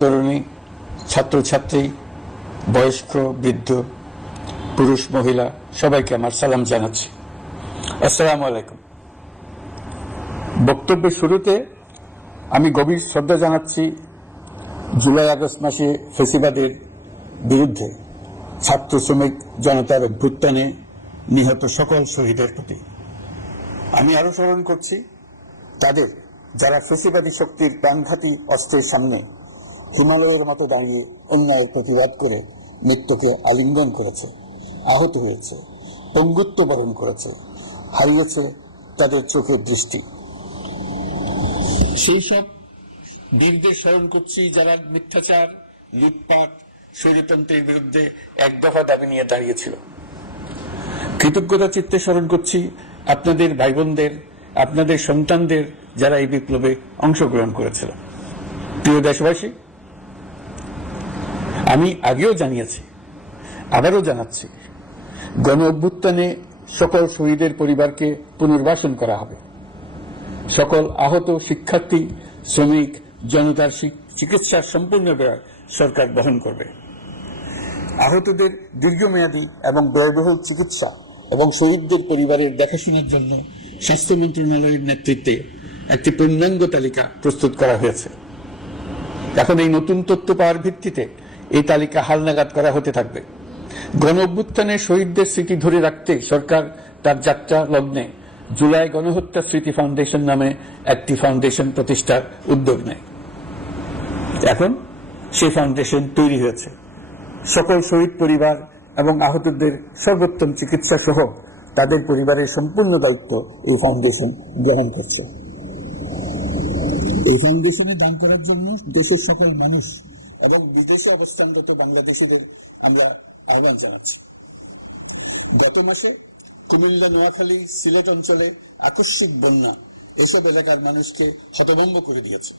তরুণী, ছাত্রছাত্রী, বয়স্ক, বৃদ্ধ, পুরুষ, মহিলা সবাইকে আমার সালাম জানাচ্ছি। আসসালামু আলাইকুম। বক্তব্যের শুরুতে আমি গভীর শ্রদ্ধা জানাচ্ছি জুলাই আগস্ট মাসে ফ্যাসিবাদের বিরুদ্ধে ছাত্র শ্রমিক জনতার অভ্যুত্থানে নিহত সকল শহীদের প্রতি। আমি আরো স্মরণ করছি তাদের যারা ফ্যাসিবাদী শক্তির প্রাণঘাতী অস্ত্রের সামনে হিমালয়ের মতো দাঁড়িয়ে অন্যায়ের প্রতিবাদ করে মৃত্যুকে আলিঙ্গন করেছে, আহত হয়েছে, পঙ্গুত্ব বরণ করেছে, হারিয়েছে তাদের চোখের দৃষ্টি। সেই সব বীরদের স্মরণ করছি যারা মিথ্যাচার, লুটপাট, স্বৈরতন্ত্রের বিরুদ্ধে এক দফা দাবি নিয়ে দাঁড়িয়েছিল। কৃতজ্ঞতা চিত্তে স্মরণ করছি আপনাদের ভাই বোনদের, আপনাদের সন্তানদের যারা এই বিপ্লবে অংশগ্রহণ করেছিল। প্রিয় দেশবাসী, আমি আগেও জানিয়েছি, আবারও জানাচ্ছি, গণ অভ্যুত্থানে সকল শহীদের পরিবারকে পুনর্বাসন করা হবে। সকল আহত শিক্ষার্থী, শ্রমিক, জনতার চিকিৎসার সম্পূর্ণ ব্যয় সরকার বহন করবে। আহতদের দীর্ঘমেয়াদী এবং ব্যয়বহুল চিকিৎসা এবং শহীদদের পরিবারের দেখাশোনার জন্য স্বাস্থ্য মন্ত্রণালয়ের নেতৃত্বে একটি পূর্ণাঙ্গ তালিকা প্রস্তুত করা হয়েছে। এখন এই নতুন তথ্য পাওয়ার ভিত্তিতে এই তালিকা হালনাগাদ করা হতে থাকবে। গণ অভ্যুত্থানে শহীদদের স্মৃতি ধরে রাখতে সরকার তার যাত্রা লগ্নে জুলাই গণহত্যা স্মৃতি ফাউন্ডেশন নামে একটি ফাউন্ডেশন প্রতিষ্ঠার উদ্যোগ নেয়। এখন সেই ফাউন্ডেশন তৈরি হয়েছে। সকল শহীদ পরিবার এবং আহতদের সর্বোত্তম চিকিৎসা সহ তাদের পরিবারের সম্পূর্ণ দায়িত্ব এই ফাউন্ডেশন গ্রহণ করছে। এই ফাউন্ডেশনে দান করার জন্য দেশের সকল মানুষ এবং বিদেশে অবস্থানরত বাংলাদেশিদের আমরা আহ্বান জানাচ্ছি। গত মাসে কুমিল্লা, নোয়াখালী, সিলেট অঞ্চলে আকস্মিক বন্যা এসব এলাকার মানুষকে হতভম্ব করে দিয়েছে।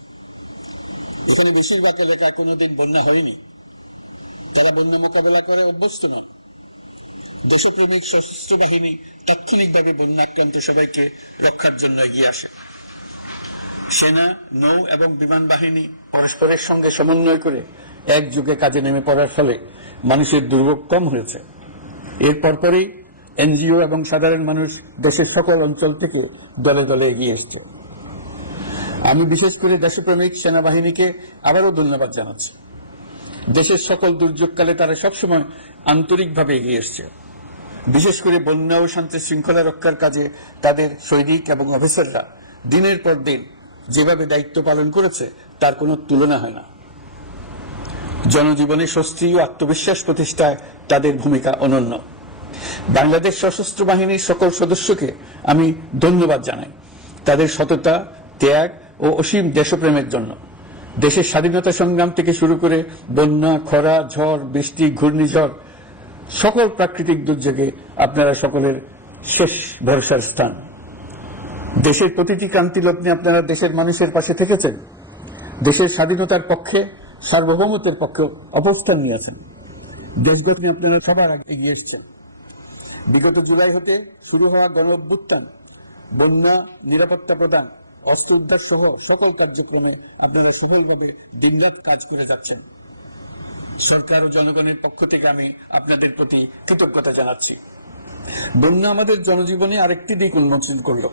এখানে বেশিরভাগ এলাকা কোনোদিন বন্যা হয়নি। যারা বন্যা মোকাবেলা করে অভ্যস্ত নয়। দেশপ্রেমিক সশস্ত্র বাহিনী তাৎক্ষণিকভাবে বন্যা আক্রান্ত সবাইকে রক্ষার জন্য এগিয়ে আসে। সেনা, নৌ এবং বিমান বাহিনী পরস্পরের সঙ্গে সমন্বয় করে একযোগে কাজে নেমে পড়ার ফলে মানুষের দুর্ভোগ কম হয়েছে। এর পরপরই এনজিও এবং সাধারণ মানুষ দেশের সকল অঞ্চল থেকে দলে দলে এগিয়ে এসছে। আমি বিশেষ করে দেশপ্রেমিক সেনাবাহিনীকে আবারও ধন্যবাদ জানাচ্ছি। দেশের সকল দুর্যোগকালে তারা সবসময় আন্তরিকভাবে এগিয়ে এসছে। বিশেষ করে বন্যা ও শান্তি শৃঙ্খলা রক্ষার কাজে তাদের সৈনিক এবং অফিসাররা দিনের পর দিন যেভাবে দায়িত্ব পালন করেছে তার কোনো তুলনা হয় না। জনজীবনে স্বস্তি ও আত্মবিশ্বাস প্রতিষ্ঠায় তাদের ভূমিকা অনন্য। বাংলাদেশ সশস্ত্র বাহিনীর সকল সদস্যকে আমি ধন্যবাদ জানাই তাদের সততা, ত্যাগ ও অসীম দেশপ্রেমের জন্য। দেশের স্বাধীনতা সংগ্রাম থেকে শুরু করে বন্যা, খরা, ঝড়, বৃষ্টি, ঘূর্ণিঝড়, সকল প্রাকৃতিক দুর্যোগে আপনারা সকলের শেষ ভরসার স্থান। দেশের প্রতিটি ক্রান্তি লগ্নে আপনারা দেশের মানুষের পাশে থেকেছেন। দেশের স্বাধীনতার পক্ষে, সার্বভৌমত্বের পক্ষে অবস্থান নিয়েছেন। দেশ গঠনে আপনারা সবার আগে এগিয়ে এসেছেন। বিগত জুলাই হতে শুরু হওয়া গণ অভ্যুত্থান, বন্যা, নিরাপত্তা প্রদান, অস্ত্র উদ্ধার সহ সকল কার্যক্রমে আপনারা সফলভাবে দিনরাত কাজ করে যাচ্ছেন। সরকার ও জনগণের পক্ষ থেকে আমি আপনাদের প্রতি কৃতজ্ঞতা জানাচ্ছি। বন্যা আমাদের জনজীবনে আরেকটি দিক উন্মোচন করল।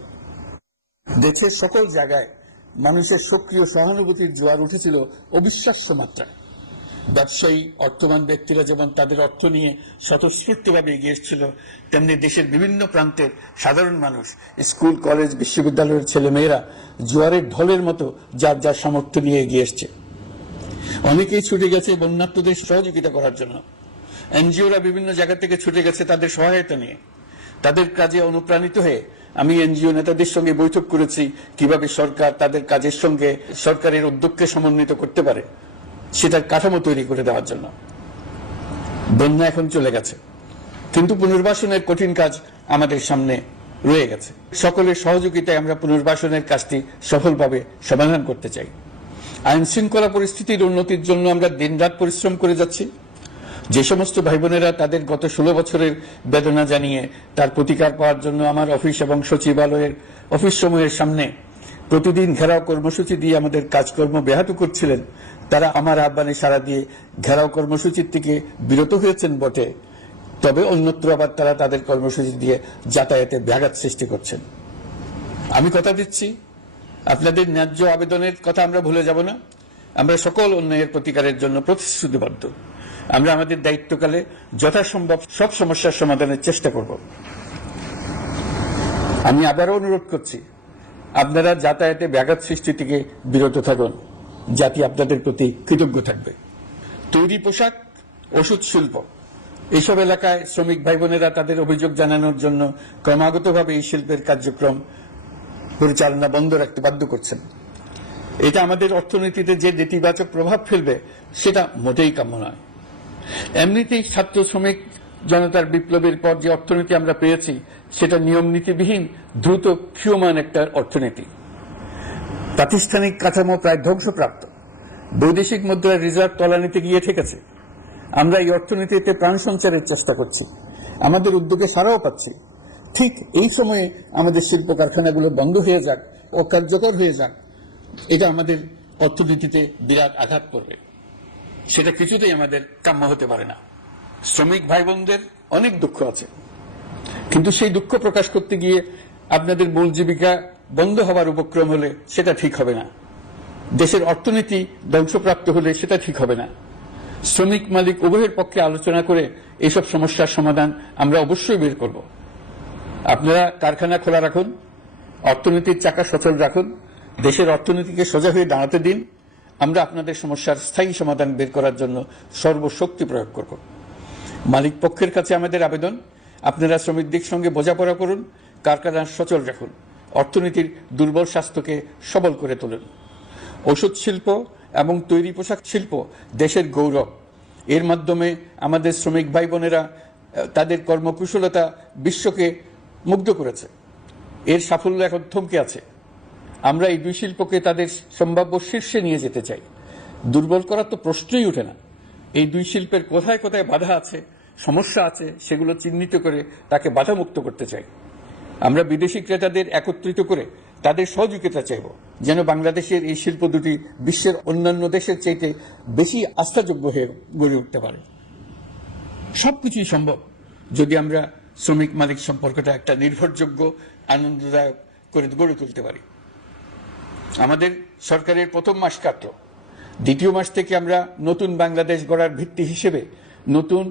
দেশের সকল জায়গায় মানুষের সক্রিয় সহানুভূতির জোয়ার উঠেছিল অবিশ্বাস্য মাত্রায়। ব্যবসায়ী, অর্থবান ব্যক্তিরা যেমন তাদের অর্থ নিয়ে স্বতঃস্ফূর্তভাবে এগিয়ে এসেছিল, তেমনি দেশের বিভিন্ন প্রান্তের সাধারণ মানুষ, স্কুল, কলেজ, বিশ্ববিদ্যালয়ের ছেলেমেয়েরা জোয়ারের ঢলের মতো যার যার সামর্থ্য নিয়ে এগিয়ে এসছে। অনেকেই ছুটে গেছে বন্যার্তদের সহযোগিতা করার জন্য। এনজিওরা বিভিন্ন জায়গা থেকে ছুটে গেছে তাদের সহায়তা নিয়ে। তাদের কাজে অনুপ্রাণিত হয়ে আমি এনজিও নেতাদের সঙ্গে বৈঠক করেছি কিভাবে সরকার তাদের কাজের সঙ্গে সরকারের উদ্যোগকে সমন্বিত করতে পারে সেটার কাঠামো তৈরি করে দেওয়ার জন্য। বন্যা এখন চলে গেছে, কিন্তু পুনর্বাসনের কঠিন কাজ আমাদের সামনে রয়ে গেছে। সকলের সহযোগিতায় আমরা পুনর্বাসনের কাজটি সফলভাবে সমাধান করতে চাই। আইন শৃঙ্খলা পরিস্থিতির উন্নতির জন্য আমরা দিনরাত পরিশ্রম করে যাচ্ছি। যে সমস্ত ভাই বোনেরা তাদের গত 16 বছরের বেদনা জানিয়ে তার প্রতিকার পাওয়ার জন্য আমার অফিস এবং সচিবালয়ের অফিস সমূহের সামনে প্রতিদিন ঘেরাও কর্মসূচি দিয়ে আমাদের কাজকর্ম ব্যাহত করছিলেন, তারা আমার আহ্বানে সাড়া দিয়ে ঘেরাও কর্মসূচির থেকে বিরত হয়েছেন বটে, তবে অন্যত্র আবার তারা তাদের কর্মসূচি দিয়ে যাতায়াতে ব্যাঘাত সৃষ্টি করছেন। আমি কথা দিচ্ছি, আপনাদের ন্যায্য আবেদনের কথা আমরা ভুলে যাব না। আমরা সকল অন্যায়ের প্রতিকারের জন্য প্রতিশ্রুতিবদ্ধ। আমরা আমাদের দায়িত্বকালে যথাসম্ভব সব সমস্যার সমাধানের চেষ্টা করব। আমি আবারও অনুরোধ করছি, আপনারা যাতায়াতে ব্যাঘাত সৃষ্টি থেকে বিরত থাকুন। জাতি আপনাদের প্রতি কৃতজ্ঞ থাকবে। তৈরি পোশাক, ওষুধ শিল্প, এইসব এলাকায় শ্রমিক ভাই বোনেরা তাদের অভিযোগ জানানোর জন্য ক্রমাগতভাবে এই শিল্পের কার্যক্রম পরিচালনা বন্ধ রাখতে বাধ্য করছেন। এটা আমাদের অর্থনীতিতে যে নেতিবাচক প্রভাব ফেলবে সেটা মোটেই কাম্য নয়। এমনিতেই ছাত্র শ্রমিক জনতার বিপ্লবের পর যে অর্থনীতি আমরা পেয়েছি সেটা নিয়ম নীতিবিহীন, দ্রুত ক্ষীয়মান একটা অর্থনীতি। প্রাতিষ্ঠানিক কাঠামো প্রায় ধ্বংসপ্রাপ্ত। বৈদেশিক মুদ্রার রিজার্ভ তলানিতে গিয়ে ঠেকেছে। আমরা এই অর্থনীতিতে প্রাণ সঞ্চারের চেষ্টা করছি, আমাদের উদ্যোগে সাড়াও পাচ্ছি। ঠিক এই সময়ে আমাদের শিল্প কারখানাগুলো বন্ধ হয়ে যাক, অকার্যকর হয়ে যাক, এটা আমাদের অর্থনীতিতে বিরাট আঘাত করবে। সেটা কিছুতেই আমাদের কাম্য হতে পারে না। শ্রমিক ভাই বোনদের অনেক দুঃখ আছে, কিন্তু সেই দুঃখ প্রকাশ করতে গিয়ে আপনাদের মূল জীবিকা বন্ধ হওয়ার উপক্রম হলে সেটা ঠিক হবে না। দেশের অর্থনীতি ধ্বংসপ্রাপ্ত হলে সেটা ঠিক হবে না। শ্রমিক মালিক উভয়ের পক্ষে আলোচনা করে এইসব সমস্যার সমাধান আমরা অবশ্যই বের করব। আপনারা কারখানা খোলা রাখুন, অর্থনীতির চাকা সচল রাখুন, দেশের অর্থনীতিকে সোজা হয়ে দাঁড়াতে দিন। আমরা আপনাদের সমস্যার স্থায়ী সমাধান বের করার জন্য সর্বশক্তি প্রয়োগ করব। মালিক পক্ষের কাছে আমাদের আবেদন, আপনারা শ্রমিকদের সঙ্গে বোঝাপড়া করুন, কারখানা সচল রাখুন, অর্থনীতির দুর্বল স্বাস্থ্যকে সবল করে তুলুন। ওষুধ শিল্প এবং তৈরি পোশাক শিল্প দেশের গৌরব। এর মাধ্যমে আমাদের শ্রমিক ভাই বোনেরা তাদের কর্মকুশলতা বিশ্বকে মুগ্ধ করেছে। এর সাফল্য এখন থমকে আছে। আমরা এই দুই শিল্পকে তাদের সম্ভাব্য শীর্ষে নিয়ে যেতে চাই। দুর্বল করার তো প্রশ্নই ওঠে না। এই দুই শিল্পের কোথায় কোথায় বাধা আছে, সমস্যা আছে, সেগুলো চিহ্নিত করে তাকে বাধামুক্ত করতে চাই। আমরা বিদেশি ক্রেতাদের একত্রিত করে তাদের সহযোগিতা চাইব, যেন বাংলাদেশের এই শিল্প দুটি বিশ্বের অন্যান্য দেশের চাইতে বেশি আস্থাযোগ্য হয়ে গড়ে উঠতে পারে। সবকিছুই সম্ভব যদি আমরা শ্রমিক মালিক সম্পর্কটা একটা নির্ভরযোগ্য, আনন্দদায়ক করে গড়ে তুলতে পারি। আমাদের সরকারের প্রথম মাস কাটল, দ্বিতীয় মাস থেকে আমরা নতুন বাংলাদেশ গড়ার ভিত্তি হিসেবে নতুন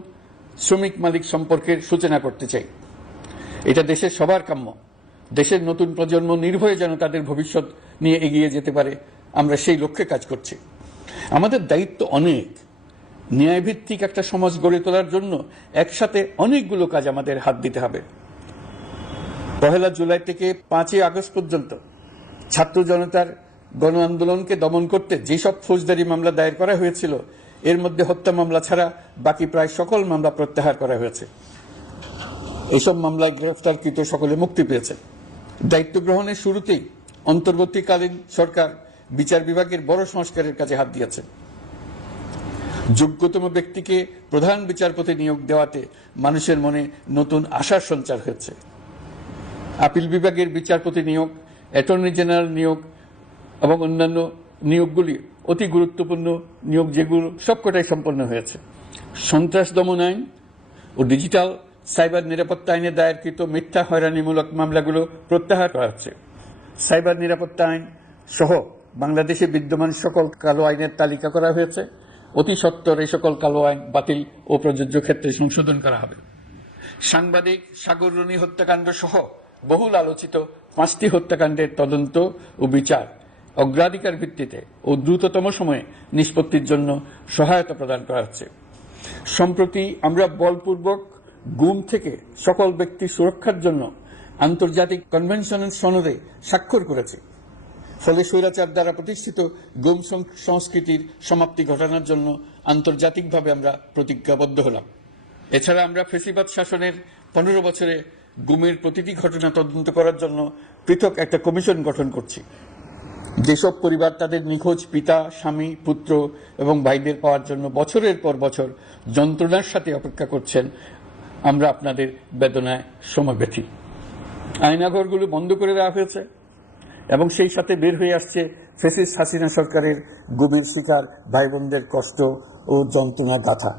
শ্রমিক মালিক সম্পর্কের সূচনা করতে চাই। এটা দেশের সবার কাম্য। দেশের নতুন প্রজন্ম নির্ভয়ে যেন তাদের ভবিষ্যৎ নিয়ে এগিয়ে যেতে পারে, আমরা সেই লক্ষ্যে কাজ করছি। আমাদের দায়িত্ব অনেক। ন্যায়ভিত্তিক একটা সমাজ গড়ে তোলার জন্য একসাথে অনেকগুলো কাজ আমাদের হাত দিতে হবে। 1 জুলাই থেকে 5 আগস্ট পর্যন্ত ছাত্র জনতার গণ আন্দোলনকে দমন করতে যেসব ফৌজদারি মামলা দায়ের করা হয়েছিল, এর মধ্যে হত্যা মামলা ছাড়া বাকি প্রায় সকল মামলা প্রত্যাহার করা হয়েছে। এইসব মামলায় গ্রেফতারকৃত সকলে মুক্তি পেয়েছে। দায়িত্ব গ্রহণের শুরুতেই অন্তর্বর্তীকালীন সরকার বিচার বিভাগের বড় সংস্কারের কাজে হাত দিয়েছে। যোগ্যতম ব্যক্তিকে প্রধান বিচারপতি নিয়োগ দেওয়াতে মানুষের মনে নতুন আশার সঞ্চার হয়েছে। আপিল বিভাগের বিচারপতি নিয়োগ, অ্যাটর্নি জেনারেল নিয়োগ এবং অন্যান্য নিয়োগগুলি অতি গুরুত্বপূর্ণ নিয়োগ, যেগুলো সবকটাই সম্পন্ন হয়েছে। সন্ত্রাস দমন আইন ও ডিজিটাল সাইবার নিরাপত্তা আইনে দায়েরকৃত মিথ্যা হয়রানিমূলক মামলাগুলো প্রত্যাহার করা হচ্ছে। সাইবার নিরাপত্তা আইন সহ বাংলাদেশে বিদ্যমান সকল কালো আইনের তালিকা করা হয়েছে। অতি সত্বর এই সকল কালো আইন বাতিল ও প্রযোজ্য ক্ষেত্রে সংশোধন করা হবে। সাংবাদিক সাগর রনি হত্যাকাণ্ড সহ বহুল আলোচিত 5টি হত্যাকাণ্ডের তদন্ত ও বিচার অগ্রাধিকার ভিত্তিতে ও দ্রুততম সময়ে নিষ্পত্তির জন্য সহায়তা প্রদান করা হচ্ছে। সম্প্রতি আমরা বলপূর্বক গুম থেকে সকল ব্যক্তি সুরক্ষার জন্য আন্তর্জাতিক কনভেনশনের সনদে স্বাক্ষর করেছি। ফলে স্বৈরাচার দ্বারা প্রতিষ্ঠিত গুম সংস্কৃতির সমাপ্তি ঘটানোর জন্য আন্তর্জাতিকভাবে আমরা প্রতিজ্ঞাবদ্ধ হলাম। এছাড়া আমরা ফ্যাসিবাদ শাসনের 15 বছরে গুমের প্রতিটি ঘটনা তদন্ত করার জন্য পৃথক একটা কমিশন গঠন করছি। যেসব পরিবার তাদের নিখোঁজ পিতা, স্বামী, পুত্র এবং ভাইদের পাওয়ার জন্য বছরের পর বছর যন্ত্রণার সাথে অপেক্ষা করছেন, আমরা আপনাদের বেদনায় সমব্যথী। আয়নাঘরগুলো বন্ধ করে দেওয়া হয়েছে এবং সেই সাথে বের হয়ে আসছে ফ্যাসিস্ট হাসিনা সরকারের গুমের শিকার ভাই বোনদের কষ্ট ও যন্ত্রণা গাথা।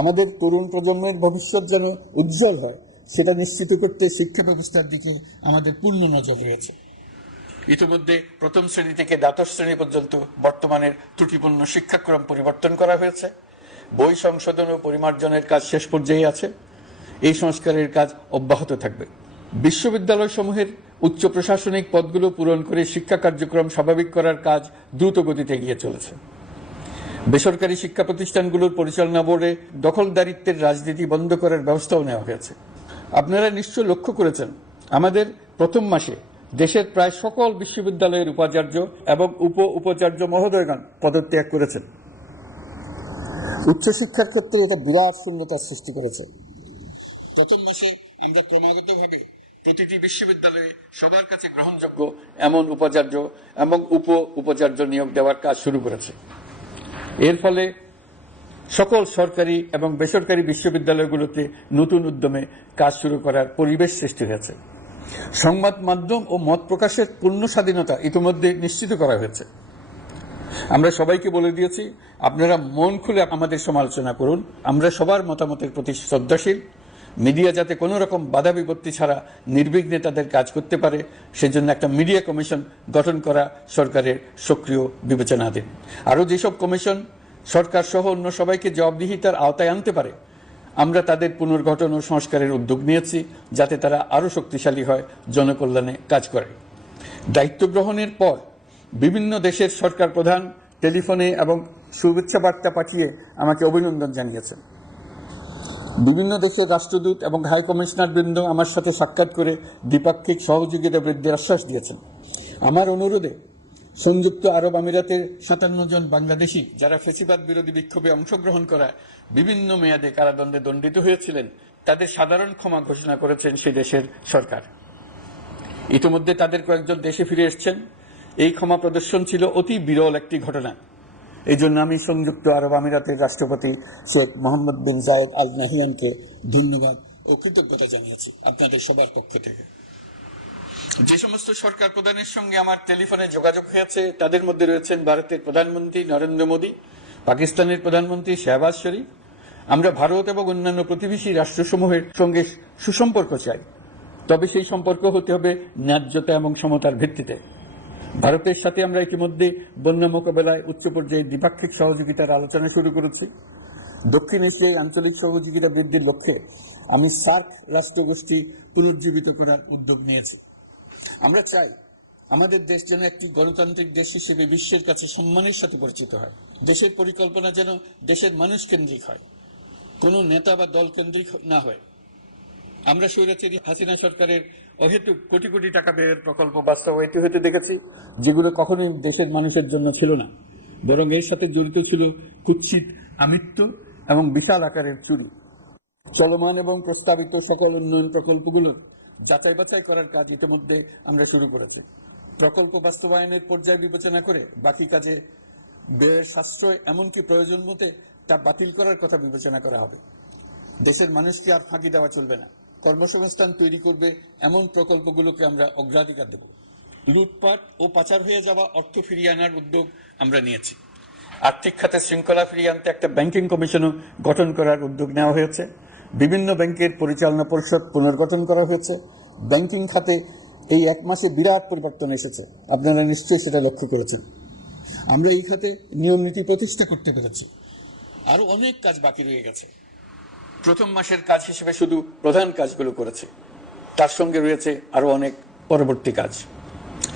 আমাদের তরুণ প্রজন্মের ভবিষ্যৎ যেন উজ্জ্বল হয়, সেটা নিশ্চিত করতে শিক্ষা ব্যবস্থার দিকে আমাদের পূর্ণ নজর রয়েছে। ইতিমধ্যে প্রথম শ্রেণী থেকে দ্বাদশ শ্রেণী পর্যন্ত বর্তমানের ত্রুটিপূর্ণ শিক্ষাক্রম পরিবর্তন করা হয়েছে। বই সংশোধন ও পরিমার্জনের কাজ শেষ পর্যায়ে আছে। এই সংস্কারের কাজ অব্যাহত থাকবে। বিশ্ববিদ্যালয় সমূহের উচ্চ প্রশাসনিক পদগুলো পূরণ করে শিক্ষা কার্যক্রম স্বাভাবিক করার কাজ দ্রুত গতিতে এগিয়ে চলেছে। বেসরকারি শিক্ষা প্রতিষ্ঠানগুলোর পরিচালনা বোর্ডে দখলদারিত্বের রাজনীতি বন্ধ করার ব্যবস্থাও নেওয়া হয়েছে। আপনারা নিশ্চয় লক্ষ্য করেছেন, আমাদের প্রথম মাসে দেশের প্রায় সকল বিশ্ববিদ্যালয়ের উপাচার্য এবং উপাচার্য মহোদয়গণ পদত্যাগ করেছেন। উচ্চশিক্ষার ক্ষেত্রে এটা বিরাট শূন্যতার সৃষ্টি করেছে। প্রথম মাসে আমরা ক্রমাগতভাবে প্রতিটি বিশ্ববিদ্যালয়ে সবার কাছে গ্রহণযোগ্য এমন উপাচার্য এবং উপাচার্য নিয়োগ দেওয়ার কাজ শুরু করেছে। এর ফলে সকল সরকারি এবং বেসরকারি বিশ্ববিদ্যালয়গুলোতে নতুন উদ্যমে কাজ শুরু করার পরিবেশ সৃষ্টি হয়েছে। সংবাদ মাধ্যম ও মত প্রকাশের পূর্ণ স্বাধীনতা ইতিমধ্যে নিশ্চিত করা হয়েছে। আমরা সবাইকে বলে দিয়েছি, আপনারা মন খুলে আমাদের সমালোচনা করুন, আমরা সবার মতামতের প্রতি শ্রদ্ধাশীল। মিডিয়া যাতে কোনো রকম বাধা বিপত্তি ছাড়া নির্বিঘ্নে তাদের কাজ করতে পারে, সেজন্য একটা মিডিয়া কমিশন গঠন করা সরকারের সক্রিয় বিবেচনাধীন। আরও যেসব কমিশন সরকার সহ অন্য সবাইকে জবাবদিহিতার আওতায় আনতে পারে, আমরা তাদের পুনর্গঠন ও সংস্কারের উদ্যোগ নিয়েছি, যাতে তারা আরও শক্তিশালী হয়, জনকল্যাণে কাজ করে। দায়িত্ব গ্রহণের পর বিভিন্ন দেশের সরকার প্রধান টেলিফোনে এবং শুভেচ্ছা বার্তা পাঠিয়ে আমাকে অভিনন্দন জানিয়েছেন। বিভিন্ন দেশের রাষ্ট্রদূত এবং হাই কমিশনার বৃন্দ আমার সাথে সাক্ষাৎ করে দ্বিপাক্ষিক সহযোগিতা বৃদ্ধির আশ্বাস দিয়েছেন। আমার অনুরোধে সংযুক্ত আরব আমিরাতের 57 জন বাংলাদেশি যারা ফ্যাসিবাদ বিরোধী বিক্ষোভে অংশগ্রহণ করা বিভিন্ন মেয়াদে কারাদণ্ডে দণ্ডিত হয়েছিলেন, তাদের সাধারণ ক্ষমা ঘোষণা করেছেন সেই দেশের সরকার। ইতিমধ্যে তাদের কয়েকজন দেশে ফিরে এসেছেন। এই ক্ষমা প্রদর্শন ছিল অতি বিরল একটি ঘটনা। এই জন্য আমি সংযুক্ত আরব আমিরাতের রাষ্ট্রপতি শেখ মোহাম্মদ বিন জায়েদ আল নাহিয়ানকে ধন্যবাদ ও কৃতজ্ঞতা জানিয়েছি আপনাদের সবার পক্ষ থেকে। যে সমস্ত সরকার প্রধানের সঙ্গে আমার টেলিফোনে যোগাযোগ হয়েছে, তাদের মধ্যে রয়েছেন ভারতের প্রধানমন্ত্রী নরেন্দ্র মোদী, পাকিস্তানের প্রধানমন্ত্রী শাহবাজ শরীফ। আমরা ভারত এবং অন্যান্য প্রতিবেশী রাষ্ট্রসমূহের সঙ্গে সুসম্পর্ক চাই, তবে সেই সম্পর্ক হতে হবে ন্যায্যতা এবং সমতার ভিত্তিতে। ভারতের সাথে আমরা ইতিমধ্যে বন্যা মোকাবেলায় উচ্চ পর্যায়ে দ্বিপাক্ষিক সহযোগিতার আলোচনা শুরু করেছি। দক্ষিণ এশিয়ায় আঞ্চলিক সহযোগিতা বৃদ্ধির লক্ষ্যে আমি সার্ক রাষ্ট্রগোষ্ঠী পুনর্জীবিত করার উদ্যোগ নিয়েছি। আমরা চাই আমাদের দেশ যেন একটি গণতান্ত্রিক দেশ হিসেবে বিশ্বের কাছে সম্মানের সাথে পরিচিত হয়। দেশের পরিকল্পনা যেন দেশের মানুষ কেন্দ্রিক হয়, কোনো নেতা বা দল কেন্দ্রিক না হয়। আমরা স্বৈরাচারী হাসিনা সরকারের অহেতুক কোটি কোটি টাকা ব্যয়ের প্রকল্প বাস্তবায়িত হতে দেখেছি, যেগুলো কখনোই দেশের মানুষের জন্য ছিল না, বরং এর সাথে জড়িত ছিল কুৎসিত আমিত্ব এবং বিশাল আকারের চুরি। চলমান এবং প্রস্তাবিত সকল উন্নয়ন প্রকল্পগুলো যাচাই বাছাই করার কাজ ইতিমধ্যে আমরা শুরু করেছি। প্রকল্প বাস্তবায়নের পর্যায় বিবেচনা করে বাকি কাজে ব্যয়ের সাশ্রয় এমনকি প্রয়োজন মতে তা বাতিল করার কথা বিবেচনা করা হবে। দেশের মানুষকে আর ফাঁকি দেওয়া চলবে না। কর্মসংস্থান তৈরি করবে এমন প্রকল্পগুলোকে আমরা অগ্রাধিকার দেব। লুটপাট ও পাচার হয়ে যাওয়া অর্থ ফিরিয়ে আনার উদ্যোগ আমরা নিয়েছি। আর্থিক খাতে শৃঙ্খলা ফিরিয়ে আনতে একটা ব্যাংকিং কমিশনও গঠন করার উদ্যোগ নেওয়া হয়েছে। বিভিন্ন ব্যাংকের পরিচালনা পরিষদ পুনর্গঠন করা হয়েছে। ব্যাংকিং খাতে এই এক মাসে বিরাট পরিবর্তন এসেছে, আপনারা নিশ্চয়ই সেটা লক্ষ্য করেছেন। আমরা এই খাতে নিয়ম নীতি প্রতিষ্ঠা করতে পেরেছি। আরো অনেক কাজ বাকি রয়ে গেছে। প্রথম মাসের কাজ হিসেবে শুধু প্রধান কাজগুলো করেছে, তার সঙ্গে রয়েছে আরো অনেক পরবর্তী কাজ।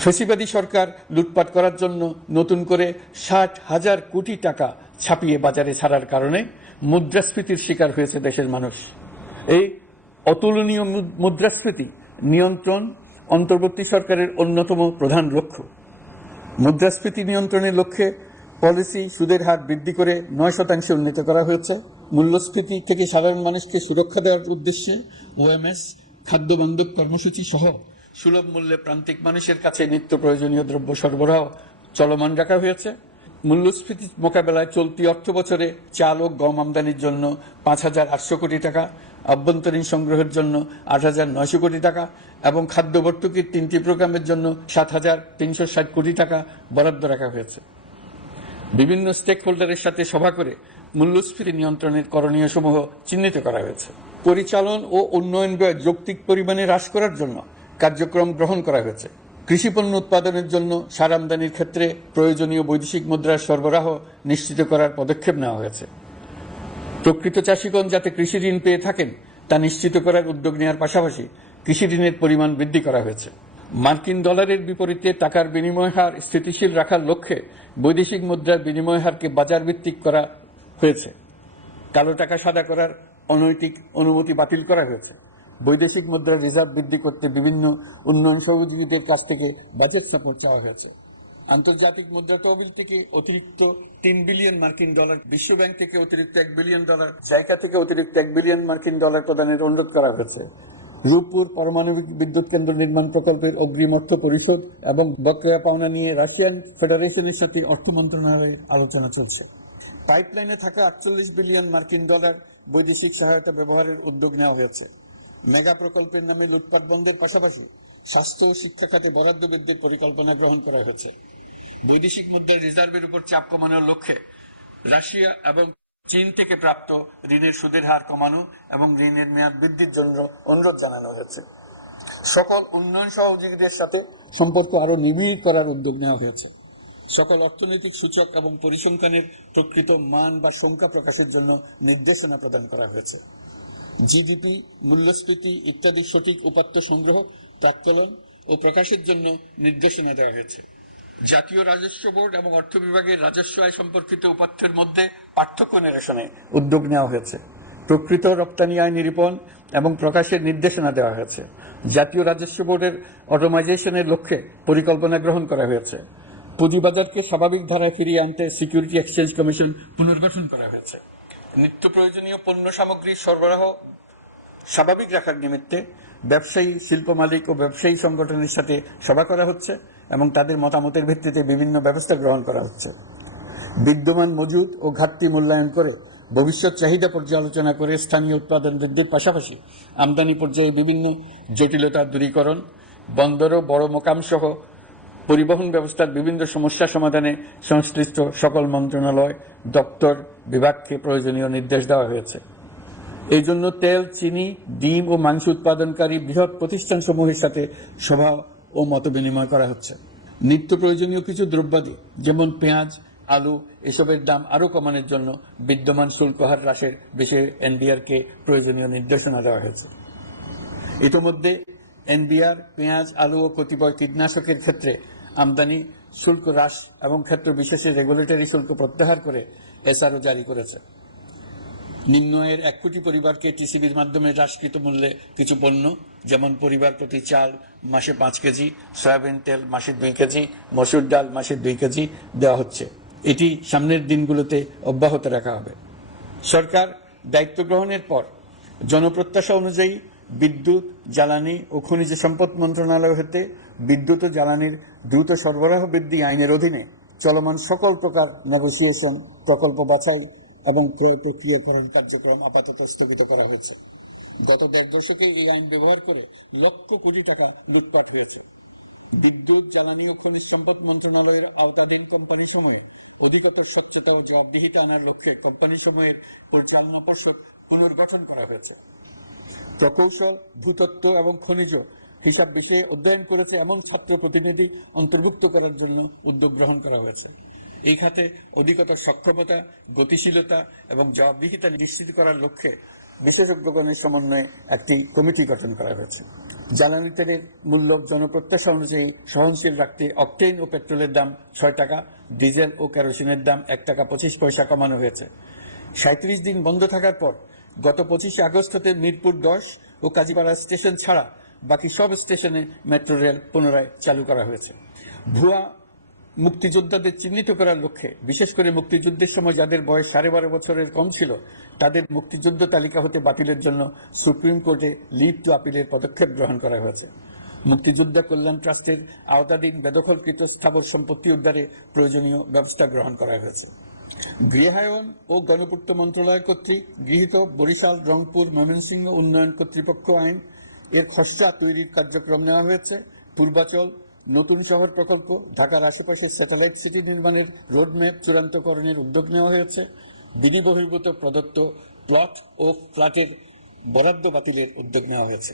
ফ্যাসিবাদী সরকার লুটপাট করার জন্য নতুন করে 60,000 কোটি টাকা ছাপিয়ে বাজারে ছাড়ার কারণে মুদ্রাস্ফীতির শিকার হয়েছে দেশের মানুষ। এই অতুলনীয় মুদ্রাস্ফীতি নিয়ন্ত্রণ অন্তর্বর্তী সরকারের অন্যতম প্রধান লক্ষ্য। মুদ্রাস্ফীতি নিয়ন্ত্রণের লক্ষ্যে পলিসি সুদের হার বৃদ্ধি করে 9% উন্নীত করা হয়েছে। মূল্যস্ফীতি থেকে সাধারণ মানুষকে সুরক্ষা দেওয়ার উদ্দেশ্যে ওএমএস খাদ্য বান্ধব কর্মসূচি সহ সুলভ মূল্যে প্রান্তিক মানুষের কাছে নিত্য প্রয়োজনীয় দ্রব্য সরবরাহ চলমান রাখা হয়েছে। মূল্যস্ফীতি মোকাবেলায় চলতি অর্থ বছরে চাল ও গম আমদানির জন্য 5,800 কোটি টাকা, অভ্যন্তরীণ সংগ্রহের জন্য ৮,৯০০ কোটি টাকা এবং খাদ্য ভর্তুকির ৩টি প্রোগ্রামের জন্য ৭,৩৬০ কোটি টাকা বরাদ্দ রাখা হয়েছে। বিভিন্ন স্টেক হোল্ডারের সাথে সভা করে মূল্যস্ফীতি নিয়ন্ত্রণের করণীয় সমূহ চিহ্নিত করা হয়েছে। পরিচালন ও উন্নয়ন ব্যয় যৌক্তিক পরিমাণে হ্রাস করার জন্য কার্যক্রম গ্রহণ করা হয়েছে। কৃষিপণ্য উৎপাদনের জন্য সার আমদানির ক্ষেত্রে প্রয়োজনীয় বৈদেশিক মুদ্রার সরবরাহ নিশ্চিত করার পদক্ষেপ নেওয়া হয়েছে। প্রকৃত চাষিগণ যাতে কৃষি ঋণ পেয়ে থাকেন তা নিশ্চিত করার উদ্যোগ নেওয়ার পাশাপাশি কৃষি ঋণের পরিমাণ বৃদ্ধি করা হয়েছে। মার্কিন ডলারের বিপরীতে টাকার বিনিময় হার স্থিতিশীল রাখার লক্ষ্যে বৈদেশিক মুদ্রার বিনিময় হারকে বাজার ভিত্তিক করা হয়েছে। কালো টাকা সাদা করার অনৈতিক অনুমতি বাতিল করা হয়েছে। বৈদেশিক মুদ্রার রিজার্ভ বৃদ্ধি করতে বিভিন্ন উন্নয়ন সহযোগীদের কাছ থেকে বাজেট সাপোর্ট চাওয়া হয়েছে। আন্তর্জাতিক মুদ্রা তহবিল থেকে অতিরিক্ত ৩ বিলিয়ন মার্কিন ডলার, বিশ্বব্যাংক থেকে অতিরিক্ত ১ বিলিয়ন ডলার, জাইকা থেকে অতিরিক্ত ১ বিলিয়ন মার্কিন ডলার প্রদানের অনুরোধ করা হয়েছে। রূপপুর পারমাণবিক বিদ্যুৎ কেন্দ্র নির্মাণ প্রকল্পের অগ্রিম অর্থ পরিশোধ এবং বকেয়া পাওনা নিয়ে রাশিয়ান ফেডারেশনের সাথে অর্থ মন্ত্রণালয়ের আলোচনা চলছে। পাইপলাইনে থাকা ৪৮ বিলিয়ন মার্কিন ডলার বৈদেশিক সহায়তা ব্যবহারের উদ্যোগ নেওয়া হয়েছে। মেগা প্রকল্পের নামে লুটপাট বন্ধের পাশাপাশি স্বাস্থ্য ও শিক্ষা খাতে বরাদ্দ বৃদ্ধির পরিকল্পনা গ্রহণ করা হয়েছে। বৈদেশিক মুদ্রার রিজার্ভের উপর চাপ কমানোর লক্ষ্যে রাশিয়া এবং চীন থেকে প্রাপ্ত ঋণের সুদের হার কমানো এবং ঋণের মেয়াদ বৃদ্ধির জন্য অনুরোধ জানানো হয়েছে। সকল উন্নয়ন সহযোগীদের সাথে সম্পর্ক আরও নিবিড় করার উদ্যোগ নেওয়া হয়েছে। সকল অর্থনৈতিক সূচক এবং পরিসংখ্যানের প্রকৃত মান বা সংখ্যা প্রকাশের জন্য নির্দেশনা প্রদান করা হয়েছে। জিডিপি, মূল্যস্ফীতি ইত্যাদি সঠিক উপাত্ত সংগ্রহ, প্রাক্কলন ও প্রকাশের জন্য নির্দেশনা দেওয়া হয়েছে। জাতীয় রাজস্ব বোর্ড এবং অর্থ বিভাগের রাজস্ব আয় সম্পর্কিত উপাত্তের মধ্যে পার্থক্য নিরসনে উদ্যোগ নেওয়া হয়েছে। প্রকৃত রপ্তানি আয় নিরূপণ এবং প্রকাশের নির্দেশনা দেওয়া হয়েছে। জাতীয় রাজস্ব বোর্ডের অটোমাইজেশনের লক্ষ্যে পরিকল্পনা গ্রহণ করা হয়েছে। পুঁজিবাজারকে স্বাভাবিক ধারায় ফিরিয়ে আনতে সিকিউরিটি এক্সচেঞ্জ কমিশন পুনর্গঠন করা হয়েছে। নিত্য প্রয়োজনীয় পণ্য সামগ্রীর সরবরাহ স্বাভাবিক রাখার নিমিত্তে ব্যবসায়ী, শিল্প মালিক ও ব্যবসায়ী সংগঠনের সাথে সভা করা হচ্ছে এবং তাদের মতামতের ভিত্তিতে বিভিন্ন ব্যবস্থা গ্রহণ করা হচ্ছে। বিদ্যমান মজুদ ও ঘাটতি মূল্যায়ন করে ভবিষ্যৎ চাহিদা পর্যালোচনা করে স্থানীয় উৎপাদন বৃদ্ধির পাশাপাশি আমদানি পর্যায়ে বিভিন্ন জটিলতা দূরীকরণ, বন্দর ও বড় মোকাম সহ পরিবহন ব্যবস্থার বিভিন্ন সমস্যা সমাধানে সংশ্লিষ্ট সকল মন্ত্রণালয়, দপ্তর, বিভাগকে প্রয়োজনীয় নির্দেশ দেওয়া হয়েছে। এই জন্য তেল, চিনি, ডিম ও মাংস উৎপাদনকারী বৃহৎ প্রতিষ্ঠানসমূহের সাথে সভা ও মত বিনিময় করা হচ্ছে। নিত্য প্রয়োজনীয় কিছু দ্রব্যাদি যেমন পেঁয়াজ, আলু এসবের দাম আরও কমানোর জন্য বিদ্যমান শুল্ক হার হ্রাসের বিষয়ে এনবিআরকে প্রয়োজনীয় নির্দেশনা দেওয়া হয়েছে। ইতোমধ্যে এনবিআর পেঁয়াজ, আলু ও কতিপয় কীটনাশকের ক্ষেত্রে আমদানি শুল্ক হ্রাস এবং ক্ষেত্র বিশেষে রেগুলেটরি শুল্ক প্রত্যাহার করে এসআরও জারি করেছে। নিম্ন আয়ের ১ কোটি পরিবারকে টিসিবির মাধ্যমে হ্রাসকৃত মূল্যে কিছু পণ্য যেমন পরিবার প্রতি চাল মাসে ৫ কেজি, সয়াবিন তেল মাসে ২ কেজি, মসুর ডাল মাসে ২ কেজি দেওয়া হচ্ছে। এটি সামনের দিনগুলোতে অব্যাহত রাখা হবে। সরকার দায়িত্ব গ্রহণের পর জনপ্রত্যাশা অনুযায়ী বিদ্যুৎ, জ্বালানি ও খনিজ সম্পদ মন্ত্রণালয় হতে বিদ্যুৎ ও জ্বালানির দ্রুত সরবরাহ বৃদ্ধি আইনের অধীনে চলমান সকল প্রকার নেগোসিয়েশন, প্রকল্প বাছাই এবং ক্রয় প্রক্রিয়াকরণ কার্যক্রম আপাতত স্থগিত করা হয়েছে। গত ১.৫ দশকে এই আইন ব্যবহার করে লক্ষ কোটি টাকা লুটপাট হয়েছে। বিদ্যুৎ, জ্বালানি ও খনিজ সম্পদ মন্ত্রণালয়ের আওতাধীন কোম্পানি সমূহে অধিকতর স্বচ্ছতা ও জবাবদিহিতা আনার লক্ষ্যে কোম্পানি সমূহের পরিচালনা পর্ষদ পুনর্গঠন করা হয়েছে। প্রকৌশল, ভূতত্ত্ব এবং খনিজ হিসাব বিষয়ে অধ্যয়ন করেছে এমন ছাত্র প্রতিনিধি অন্তর্ভুক্ত করার জন্য উদ্যোগ গ্রহণ করা হয়েছে। এই খাতে অধিকতর সক্ষমতা, গতিশীলতা এবং জবাবদিহিতা নিশ্চিত করার লক্ষ্যে বিশেষজ্ঞগণের সমন্বয়ে একটি কমিটি গঠন করা হয়েছে। জ্বালানি তেলের মূল্য জনপ্রত্যাশা অনুযায়ী সহনশীল রাখতে অকটেন ও পেট্রোলের দাম ৬ টাকা, ডিজেল ও কেরোসিনের দাম ১ টাকা ২৫ পয়সা কমানো হয়েছে। ৩৭ দিন বন্ধ থাকার পর গত ২৫ আগস্ট হতে মিরপুর ১০ ও কাজীপাড়া স্টেশন ছাড়া বাকি সব স্টেশনে মেট্রো রেল পুনরায় চালু করা হয়েছে। ভুয়া মুক্তিযোদ্ধাদের চিহ্নিত করার লক্ষ্যে বিশেষ করে মুক্তিযুদ্ধের সময় যাদের বয়স ১২.৫ বছরের কম ছিল তাদের মুক্তিযুদ্ধ তালিকা হতে বাতিলের জন্য সুপ্রিম কোর্টে লিভ টু আপিলের পদক্ষেপ গ্রহণ করা হয়েছে। মুক্তিযোদ্ধা কল্যাণ ট্রাস্টের আওতাধীন বেদখলকৃত স্থাবর সম্পত্তি উদ্ধারে প্রয়োজনীয় ব্যবস্থা গ্রহণ করা হয়েছে। গৃহায়ন ও গণপূর্ত মন্ত্রণালয় কর্তৃক গৃহীত বরিশাল, রংপুর, ময়মনসিংহ উন্নয়ন কর্তৃপক্ষ আইন এর খসড়া তৈরির কার্যক্রম নেওয়া হয়েছে। পূর্বাচল নতুন শহর প্রকল্প, ঢাকার আশেপাশে স্যাটেলাইট সিটি নির্মাণের রোডম্যাপ চূড়ান্তকরণের উদ্যোগ নেওয়া হয়েছে। বিধি বহির্ভূত প্রদত্ত প্লট ও ফ্ল্যাটের বরাদ্দ বাতিলের উদ্যোগ নেওয়া হয়েছে।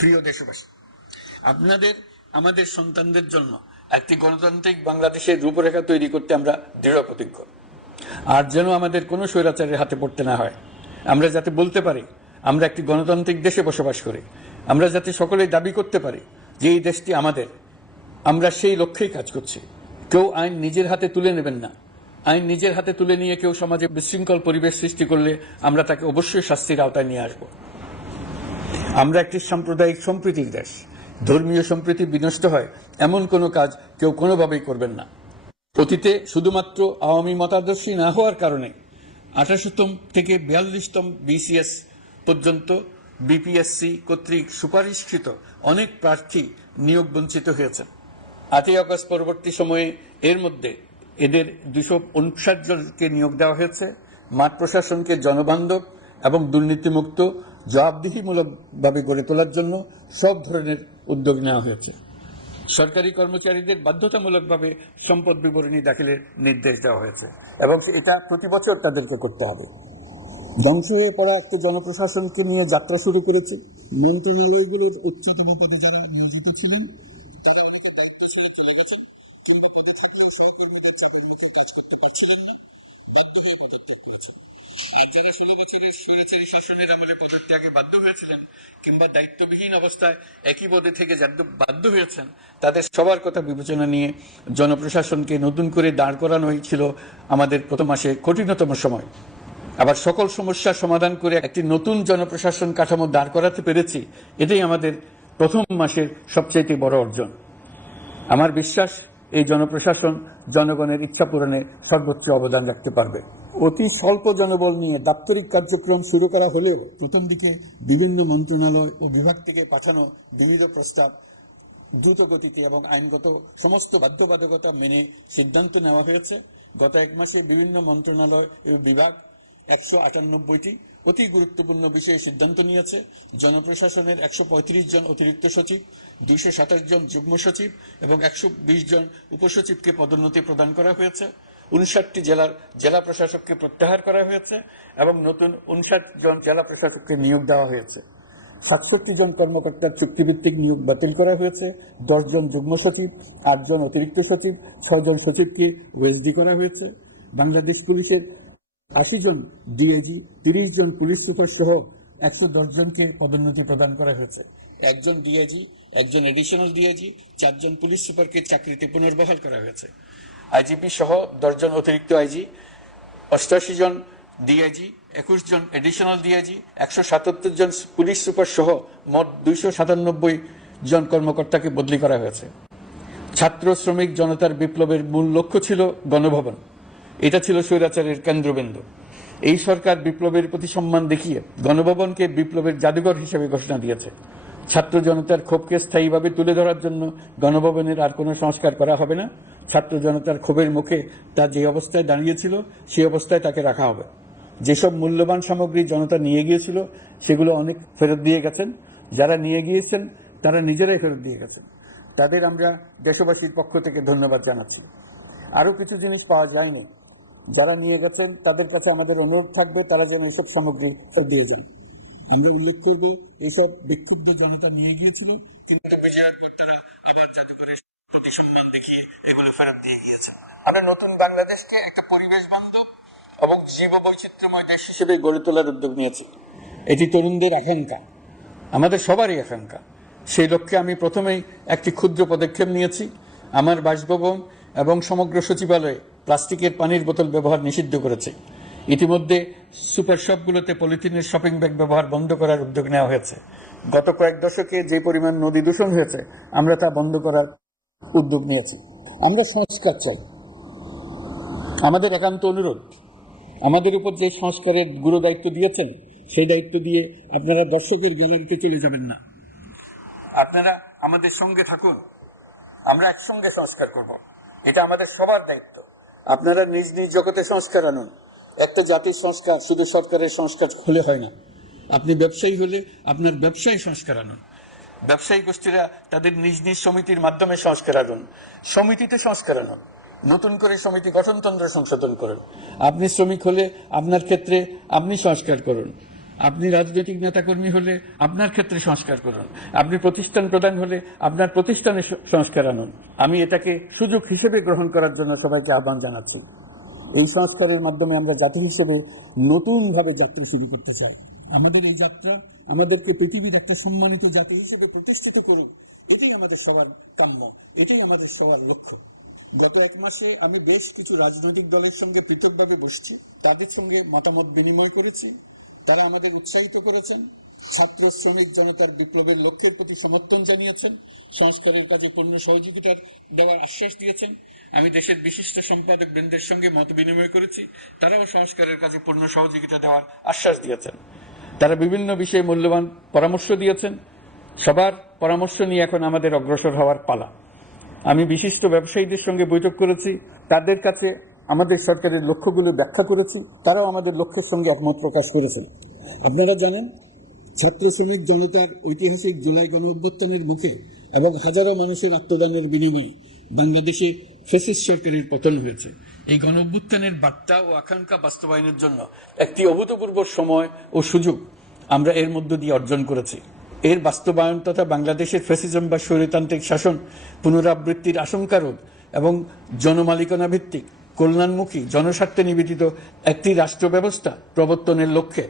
প্রিয় দেশবাসী, আপনাদের আমাদের সন্তানদের জন্য একটি গণতান্ত্রিক বাংলাদেশের রূপরেখা তৈরি করতে আমরা দৃঢ় প্রতিজ্ঞ। আর যেন আমাদের কোনো স্বৈরাচারের হাতে পড়তে না হয়। আমরা যাতে বলতে পারি আমরা একটি গণতান্ত্রিক দেশে বসবাস করি, আমরা যাতে সকলেই দাবি করতে পারি যে এই দেশটি আমাদের, আমরা সেই লক্ষ্যেই কাজ করছি। কেউ আইন নিজের হাতে তুলে নেবেন না। আইন নিজের হাতে তুলে নিয়ে কেউ সমাজে বিশৃঙ্খল পরিবেশ সৃষ্টি করলে আমরা তাকে অবশ্যই শাস্তির আওতায় নিয়ে আসব। আমরা একটি সাম্প্রদায়িক সম্প্রীতির দেশ। ধর্মীয় সম্প্রীতি বিনষ্ট হয় এমন কোনো কাজ কেউ কোনোভাবেই করবেন না। অতীতে শুধুমাত্র আওয়ামী মতাদর্শী না হওয়ার কারণে 28তম থেকে 42তম বিসিএস পর্যন্ত বিপিএসসি কর্তৃক সুপারিশকৃত অনেক প্রার্থী নিয়োগ বঞ্চিত হয়েছেন। 8ই আগস্ট পরবর্তী সময়ে এর মধ্যে এদের 259 জনকে নিয়োগ দেওয়া হয়েছে। মাঠ প্রশাসনকে জনবান্ধব এবং দুর্নীতিমুক্ত জবাবদিহিমূলকভাবে গড়ে তোলার জন্য সব ধরনের উদ্যোগ নেওয়া হয়েছে। সরকারি কর্মচারীদের বাধ্যতামূলকভাবে সম্পদ বিবরণী দাখিলের নির্দেশ দেওয়া হয়েছে এবং এটা প্রতি বছর তাদেরকে করতে হবে। ধ্বংস হয়ে পড়া একটা জনপ্রশাসনকে নিয়ে যাত্রা শুরু করেছে। মন্ত্রণালয়গুলোর উচ্চতম পদে যারা নিয়োজিত ছিলেন তারা অনেকে দায়িত্বশীল চলে গেছেন, কিন্তু পদে থেকেও সহকর্মীদের চাকরিমুখী কাজ করতে পারছিলেন না, বাধ্য হয়ে পদত্যাগ করেছেন। আর যারা 16 বছরের স্বৈরাচারী শাসনের আমলে পদত্যাগে বাধ্য হয়েছিলেন কিংবা দায়িত্ববিহীন অবস্থায় একই পদে থেকে বাধ্য হয়েছেন, তাদের সবার কথা বিবেচনা নিয়ে জনপ্রশাসনকে নতুন করে দাঁড় করানোই ছিল আমাদের প্রথম মাসে কঠিনতম সময়। আবার সকল সমস্যার সমাধান করে একটি নতুন জনপ্রশাসন কাঠামো দাঁড় করাতে পেরেছি, এটাই আমাদের প্রথম মাসের সবচেয়ে বড় অর্জন। আমার বিশ্বাস এই জনপ্রশাসন জনগণের ইচ্ছা পূরণে সর্বোচ্চ অবদান রাখতে পারবে। অতি স্বল্প জনবল নিয়ে দাপ্তরিক কার্যক্রম শুরু করা হলেও প্রথম দিকে বিভিন্ন মন্ত্রণালয় ও বিভাগ থেকে পাঠানো বিবিধ প্রস্তাব দ্রুত গতিতে এবং আইনগত সমস্ত বাধ্যবাধকতা মেনে সিদ্ধান্ত নেওয়া হয়েছে। গত এক মাসে বিভিন্ন মন্ত্রণালয় ও বিভাগ 198টি অতি গুরুত্বপূর্ণ বিষয়ে সিদ্ধান্ত নিয়েছে। জনপ্রশাসনের 135 জন অতিরিক্ত সচিব, 227 জন যুগ্ম সচিব এবং 120 জন উপসচিবকে পদোন্নতি প্রদান করা হয়েছে। 59টি জেলার জেলা প্রশাসককে প্রত্যাহার করা হয়েছে এবং নতুন 59 জন জেলা প্রশাসককে নিয়োগ দেওয়া হয়েছে। 67 জন কর্মকর্তার চুক্তিভিত্তিক নিয়োগ বাতিল করা হয়েছে। 10 জন যুগ্ম সচিব, 8 জন অতিরিক্ত সচিব, 6 জন সচিবকে ওএসডি করা হয়েছে। বাংলাদেশ পুলিশের 80 জন ডিআইজি, 30 জন পুলিশ সুপার সহ 110 জনকে পদোন্নতি প্রদান করা হয়েছে। 1 জন ডিআইজি, 1 জন এডিশনাল ডিআইজি, 4 জন পুলিশ সুপারকে চাকরিতে পুনর্বহাল করা হয়েছে। আইজিপি সহ 10 জন অতিরিক্ত আইজি, 88 জন ডিআইজি, 21 জন এডিশনাল ডিআইজি, 177 জন পুলিশ সুপার সহ মোট 297 জন কর্মকর্তাকে বদলি করা হয়েছে। ছাত্র শ্রমিক জনতার বিপ্লবের মূল লক্ষ্য ছিল গণভবন। এটা ছিল স্বৈরাচারের কেন্দ্রবিন্দু। এই সরকার বিপ্লবের প্রতি সম্মান দেখিয়ে গণভবনকে বিপ্লবের জাদুঘর হিসেবে ঘোষণা দিয়েছে। ছাত্র জনতার ক্ষোভকে স্থায়ীভাবে তুলে ধরার জন্য গণভবনের আর কোনো সংস্কার করা হবে না। ছাত্র জনতার ক্ষোভের মুখে তা যে অবস্থায় দাঁড়িয়েছিল সেই অবস্থায় তাকে রাখা হবে। যেসব মূল্যবান সামগ্রী জনতা নিয়ে গিয়েছিল সেগুলো অনেক ফেরত দিয়ে গেছেন। যারা নিয়ে গিয়েছেন তারা নিজেরাই ফেরত দিয়ে গেছেন। তাদের আমরা দেশবাসীর পক্ষ থেকে ধন্যবাদ জানাচ্ছি। আরও কিছু জিনিস পাওয়া যায়নি। যারা নিয়ে গেছেন তাদের কাছে আমাদের অনুরোধ থাকবে তারা যেন এইসব সামগ্রী ফেরত দিয়ে যান। আমরা উল্লেখ করব এইসব ব্যক্তিত্ব জনতা নিয়ে গিয়েছিল, কিন্তু বিজয়াকর্তারা আবার জাদুঘরের প্রতি সম্মান দেখিয়ে এগুলো ফেরত দিয়ে গিয়েছে। আমরা নতুন বাংলাদেশকে একটা পরিবেশ বান্ধব এবং জীব বৈচিত্র্যময় দেশ হিসেবে গড়ে তোলার উদ্যোগ নিয়েছি। এটি তরুণদের আকাঙ্ক্ষা, আমাদের সবারই আকাঙ্ক্ষা। সেই লক্ষ্যে আমি প্রথমেই একটি ক্ষুদ্র পদক্ষেপ নিয়েছি। আমার বাসভবন এবং সমগ্র সচিবালয়ে প্লাস্টিকের পানির বোতল ব্যবহার নিষিদ্ধ করেছে। ইতিমধ্যে সুপার শপগুলোতে পলিথিনের শপিং ব্যাগ ব্যবহার বন্ধ করার উদ্যোগ নেওয়া হয়েছে। গত কয়েক দশকে যে পরিমাণ নদী দূষণ হয়েছে আমরা তা বন্ধ করার উদ্যোগ নিয়েছি। আমরা সংস্কার চাই। আমাদের একান্ত অনুরোধ, আমাদের উপর যে সংস্কারের গুরু দায়িত্ব দিয়েছেন সেই দায়িত্ব দিয়ে আপনারা দর্শকের গ্যালারিতে চলে যাবেন না। আপনারা আমাদের সঙ্গে থাকুন, আমরা একসঙ্গে সংস্কার করব। এটা আমাদের সবার দায়িত্ব। আপনারা নিজ নিজ জগতে সংস্কার আনুন। একটা জাতির সংস্কার শুধু সরকারের সংস্কার হলে হয় না। আপনি ব্যবসায়ী হলে আপনার ব্যবসায়ী সংস্কার আনুন। ব্যবসায়ী গোষ্ঠীরা তাদের নিজ নিজ সমিতির মাধ্যমে সংস্কার আনুন। সমিতিতে সংস্কার আনুন। নতুন করে সমিতি গঠনতন্ত্র সংশোধন করুন। আপনি শ্রমিক হলে আপনার ক্ষেত্রে আপনি সংস্কার করুন। আপনি রাজনৈতিক নেতাকর্মী হলে আপনার ক্ষেত্রে সংস্কার করুন। আপনি প্রতিষ্ঠান প্রধান হলে আপনার প্রতিষ্ঠানে সংস্কার আনুন। আমি এটাকে সুযোগ হিসেবে গ্রহণ করার জন্য সবাইকে আহ্বান জানাচ্ছি। এই সংস্কারের মাধ্যমে আমরা জাতি হিসেবে নতুনভাবে যাত্রা শুরু করতে চাই। আমাদের এই যাত্রা আমাদেরকে পৃথিবীর একটা সম্মানিত জাতি হিসেবে প্রতিষ্ঠিত করুন। এটি আমাদের সবার কাম্য, এটি আমাদের সবার লক্ষ্য। গত এক মাসে আমি বেশ কিছু রাজনৈতিক দলের সঙ্গে পৃথকভাবে বসছি, তাদের সঙ্গে মতামত বিনিময় করেছি। তারা আমাদের উৎসাহিত করেছেন, ছাত্র শ্রমিক জনতার বিপ্লবের লক্ষ্যের প্রতি সমর্থন জানিয়েছেন, সংস্কারের কাজে পূর্ণ সহযোগিতা দেওয়ার আশ্বাস দিয়েছেন। আমি দেশের বিশিষ্ট সম্পাদক বৃন্দের সঙ্গে মত বিনিময় করেছি, তারাও সংস্কারের কাজে পূর্ণ সহযোগিতা দেওয়ার আশ্বাস দিয়েছেন। তারা বিভিন্ন বিষয়ে মূল্যবান পরামর্শ দিয়েছেন। সবার পরামর্শ নিয়ে এখন আমাদের অগ্রসর হওয়ার পালা। আমি বিশিষ্ট ব্যবসায়ীদের সঙ্গে বৈঠক করেছি, তাদের কাছে আমাদের সরকারের লক্ষ্যগুলো ব্যাখ্যা করেছি, তারাও আমাদের লক্ষ্যের সঙ্গে একমত প্রকাশ করেছেন। আপনারা জানেন, ছাত্র শ্রমিক জনতার ঐতিহাসিক জুলাই গণ অভ্যুত্থানের মুখে এবং হাজারো মানুষের আত্মদানের বিনিময়ে বাংলাদেশে ফ্যাসিস্ট সরকারের পতন হয়েছে। এই গণ অভ্যুত্থানের বার্তা ও আকাঙ্ক্ষা বাস্তবায়নের জন্য একটি অভূতপূর্ব সময় ও সুযোগ আমরা এর মধ্য দিয়ে অর্জন করেছি। এর বাস্তবায়ন তথা বাংলাদেশের ফ্যাসিজম বা স্বৈরতান্ত্রিক শাসন পুনরাবৃত্তির আশঙ্কা রোধ এবং জনমালিকানা ভিত্তিক কল্যাণমুখী জনস্বার্থে নিবেদিত একটি রাষ্ট্র ব্যবস্থা প্রবর্তনের লক্ষ্যে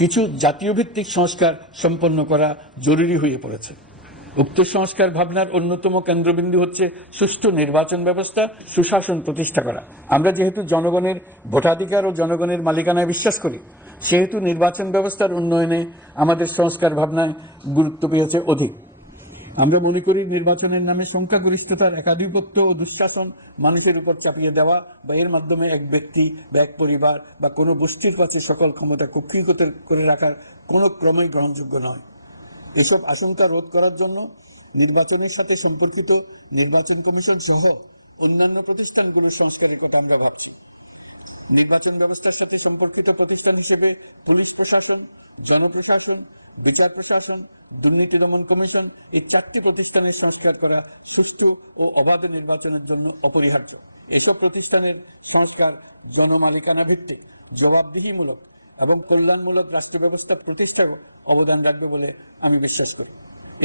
কিছু জাতীয় ভিত্তিক সংস্কার সম্পন্ন করা জরুরি হয়ে পড়েছে। উক্ত সংস্কার ভাবনার অন্যতম কেন্দ্রবিন্দু হচ্ছে সুষ্ঠু নির্বাচন ব্যবস্থা, সুশাসন প্রতিষ্ঠা করা। আমরা যেহেতু জনগণের ভোটাধিকার ও জনগণের মালিকানায় বিশ্বাস করি, সেহেতু নির্বাচন ব্যবস্থার উন্নয়নে আমাদের সংস্কার ভাবনায় গুরুত্ব পেয়েছে অধিক। আমরা মনে করি নির্বাচনের নামে সংখ্যাগরিষ্ঠতার একাধিপত্য ও দুঃশাসন মানুষের উপর চাপিয়ে দেওয়া বা এর মাধ্যমে এক ব্যক্তি বা এক পরিবার বা কোনো গোষ্ঠীর কাছে সকল ক্ষমতা কক্ষীভূত করে রাখার কোনো ক্রমেই গ্রহণযোগ্য নয়। এসব আশঙ্কা রোধ করার জন্য নির্বাচনের সাথে সম্পর্কিত নির্বাচন কমিশন সহ অন্যান্য প্রতিষ্ঠানগুলোর সংস্কারের কথা আমরা ভাবছি। নির্বাচন ব্যবস্থার সাথে সম্পর্কিত প্রতিষ্ঠান হিসেবে পুলিশ প্রশাসন, জনপ্রশাসন, বিচার প্রশাসন, দুর্নীতি দমন কমিশন এই 4টি প্রতিষ্ঠানের সংস্কার করা সুষ্ঠু ও অবাধ নির্বাচনের জন্য অপরিহার্য। এসব প্রতিষ্ঠানের সংস্কার জনমালিকানা ভিত্তিক, জবাবদিহিমূলক এবং কল্যাণমূলক রাষ্ট্র ব্যবস্থা প্রতিষ্ঠায় অবদান রাখবে বলে আমি বিশ্বাস করি।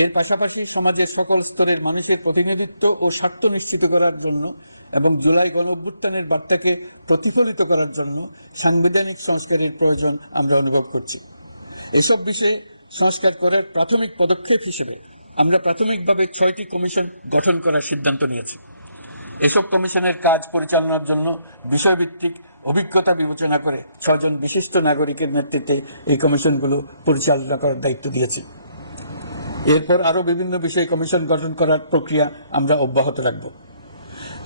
এর পাশাপাশি সমাজের সকল স্তরের মানুষের প্রতিনিধিত্ব ও স্বার্থ নিশ্চিত করার জন্য এবং জুলাই গণ অভ্যুত্থানের বার্তাকে প্রতিফলিত করার জন্য সাংবিধানিক সংস্কারের প্রয়োজন আমরা অনুভব করছি। এসব বিষয়ে সংস্কার করার প্রাথমিক পদক্ষেপ হিসেবে আমরা প্রাথমিকভাবে 6টি কমিশন গঠন করার সিদ্ধান্ত নিয়েছি। এসব কমিশনের কাজ পরিচালনার জন্য বিষয়ভিত্তিক অভিজ্ঞতা বিবেচনা করে 6 জন বিশিষ্ট নাগরিকের নেতৃত্বে এই কমিশনগুলো পরিচালনা করার দায়িত্ব দিয়েছি। এরপর আরো বিভিন্ন বিষয়ে কমিশন গঠন করার প্রক্রিয়া আমরা অব্যাহত রাখব।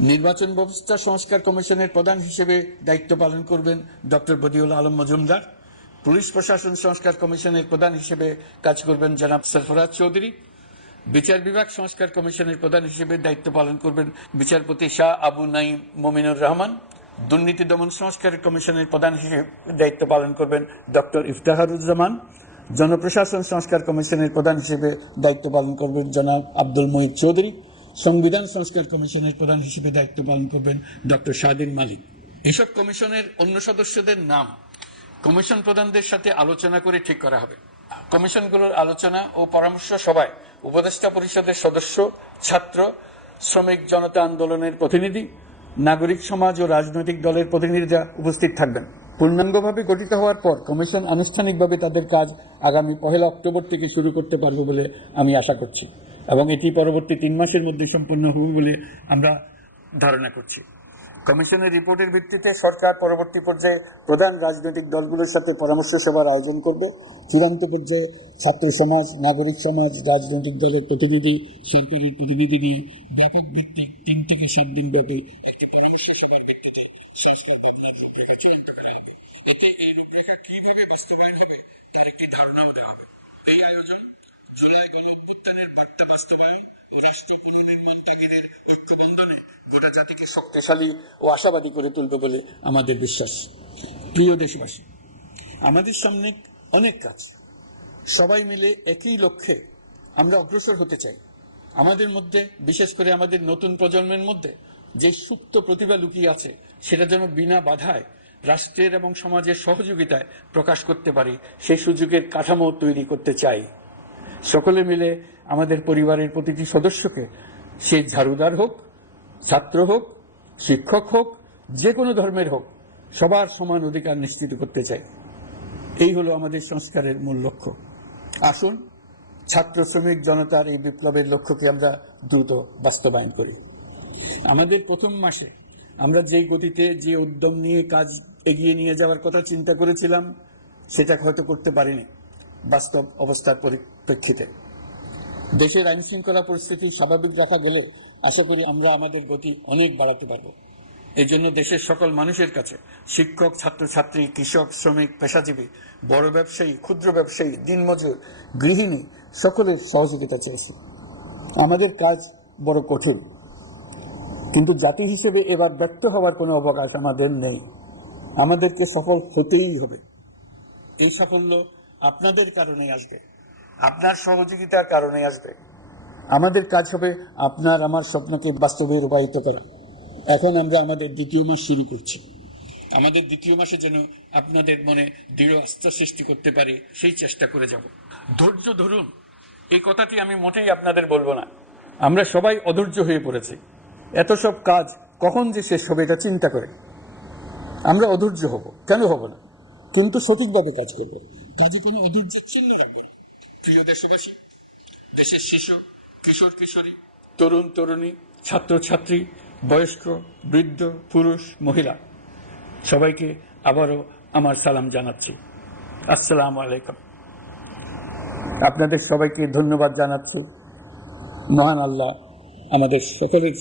নির্বাচন ব্যবস্থা সংস্কার কমিশনের প্রধান হিসেবে দায়িত্ব পালন করবেন ডক্টর বদিউল আলম মজুমদার। পুলিশ প্রশাসন সংস্কার কমিশনের প্রধান হিসেবে কাজ করবেন জনাব সরফরাজ চৌধুরী। বিচার বিভাগ সংস্কার কমিশনের প্রধান হিসেবে দায়িত্ব পালন করবেন বিচারপতি শাহ আবু নাইম মমিনুর রহমান। দুর্নীতি দমন সংস্কার কমিশনের প্রধান হিসেবে দায়িত্ব পালন করবেন ডক্টর ইফতেখারুজ্জামান। জনপ্রশাসন সংস্কার কমিশনের প্রধান হিসেবে দায়িত্ব পালন করবেন জনাব আব্দুল মহিদ চৌধুরী। সংবিধান সংস্কার কমিশনের প্রধান হিসেবে দায়িত্ব পালন করবেন ডক্টর শাহদিন মালিক। এসব কমিশনের অন্য সদস্যদের নাম কমিশন প্রধানদের সাথে আলোচনা করে ঠিক করা হবে। কমিশনগুলোর আলোচনা ও পরামর্শ সভায় উপদেষ্টা পরিষদের সদস্য, ছাত্র, শ্রমিক জনতা আন্দোলনের প্রতিনিধি, নাগরিক সমাজ ও রাজনৈতিক দলের প্রতিনিধিরা উপস্থিত থাকবেন। পূর্ণাঙ্গভাবে গঠিত হওয়ার পর কমিশন আনুষ্ঠানিকভাবে তাদের কাজ আগামী 1 অক্টোবর থেকে শুরু করতে পারবে বলে আমি আশা করছি এবং এটি পরবর্তী 3 মাসের মধ্যে সম্পন্ন হবে বলে আমরা ধারণা করছি। কমিশনের রিপোর্টের ভিত্তিতে সরকার পরবর্তী পর্যায়ে প্রধান রাজনৈতিক দলগুলোর সাথে পরামর্শ সভার আয়োজন করবে। চূড়ান্ত পর্যায়ে ছাত্র সমাজ, নাগরিক সমাজ, রাজনৈতিক দলের প্রতিনিধি, সরকারের প্রতিনিধি নিয়ে ব্যাপক ভিত্তিক 3 থেকে 7 দিন ব্যাপী একটি পরামর্শ সভার ভিত্তিতে সংস্কার ভাবনার রূপরেখা চূড়ান্ত করা হবে। এতে এই রূপরেখা কিভাবে বাস্তবায়ন হবে তার একটি ধারণাও দেওয়া হবে। এই আয়োজন জুলাই গণ অভ্যুত্থানের বার্তা বাস্তবায়ন ও রাষ্ট্র পুনর্নির্মাণ তাগিদের ঐক্যবন্ধনে গোটা জাতিকে শক্তিশালী ও আশাবাদী করে তুলবে বলে আমাদের বিশ্বাস। প্রিয় দেশবাসী, আমাদের সামনে অনেক কাজ, সবাই মিলে একই লক্ষ্যে আমরা অগ্রসর হতে চাই। আমাদের মধ্যে, বিশেষ করে আমাদের নতুন প্রজন্মের মধ্যে যে সুপ্ত প্রতিভা লুকিয়ে আছে, সেটা যেন বিনা বাধায় রাষ্ট্রের এবং সমাজের সহযোগিতায় প্রকাশ করতে পারি, সেই সুযোগের কাঠামো তৈরি করতে চাই। সকলে মিলে আমাদের পরিবারের প্রতিটি সদস্যকে, সে ঝাড়ুদার হোক, ছাত্র হোক, শিক্ষক হোক, যে কোনো ধর্মের হোক, সবার সমান অধিকার নিশ্চিত করতে চাই। এই হলো আমাদের সংস্কারের মূল লক্ষ্য। আসুন ছাত্র শ্রমিক জনতার এই বিপ্লবের লক্ষ্যকে আমরা দ্রুত বাস্তবায়ন করি। আমাদের প্রথম মাসে আমরা যে গতিতে, যে উদ্যম নিয়ে কাজ এগিয়ে নিয়ে যাওয়ার কথা চিন্তা করেছিলাম, সেটা হয়তো করতে পারিনি বাস্তব অবস্থার পরিপ্রেক্ষিতে। দেশের আইন শৃঙ্খলা পরিস্থিতি স্বাভাবিক রাখা গেলে আশা করি আমরা আমাদের গতি অনেক বাড়াতে পারব। এই জন্য দেশের সকল মানুষের কাছে, শিক্ষক, ছাত্রছাত্রী, কৃষক, শ্রমিক, পেশাজীবী, বড় ব্যবসায়ী, ক্ষুদ্র ব্যবসায়ী, দিনমজুর, গৃহিণী, সকলের সহযোগিতা চেয়েছি। আমাদের কাজ বড় কঠিন, কিন্তু জাতি হিসেবে এবার ব্যর্থ হওয়ার কোনো অবকাশ আমাদের নেই। আমাদেরকে সফল হতেই হবে। এই সাফল্য আপনাদের কারণে আসবে, আপনার সহযোগিতার কারণে আসবে। আমাদের কাজ হবে আপনার আমার স্বপ্নকে বাস্তবে রূপায়িত করা। এখন আমরা আমাদের দ্বিতীয় মাস শুরু করছি। আমাদের দ্বিতীয় মাসে যেন আপনাদের মনে দৃঢ় আস্থা সৃষ্টি করতে পারি, সেই চেষ্টা করে যাব। ধৈর্য ধরুন, এই কথাটি আমি মোটেই আপনাদের বলবো না। আমরা সবাই অধৈর্য হয়ে পড়েছি। এত সব কাজ কখন যে শেষ হবে এটা চিন্তা করে আমরা অধৈর্য হব, কেন হব না? কিন্তু সঠিকভাবে কাজ করব, কাজে কোনো অধৈর্যের চিহ্ন রাখবো না। প্রিয় দেশবাসী, দেশের শিশু, কিশোর কিশোরী, তরুণ তরুণী, ছাত্রছাত্রী, বয়স্ক, বৃদ্ধ, পুরুষ, মহিলা, সবাইকে আবারও আমার সালাম জানাচ্ছি। আসসালামু আলাইকুম। আপনাদের সবাইকে ধন্যবাদ জানাচ্ছি। মহান আল্লাহ আমাদের সকলের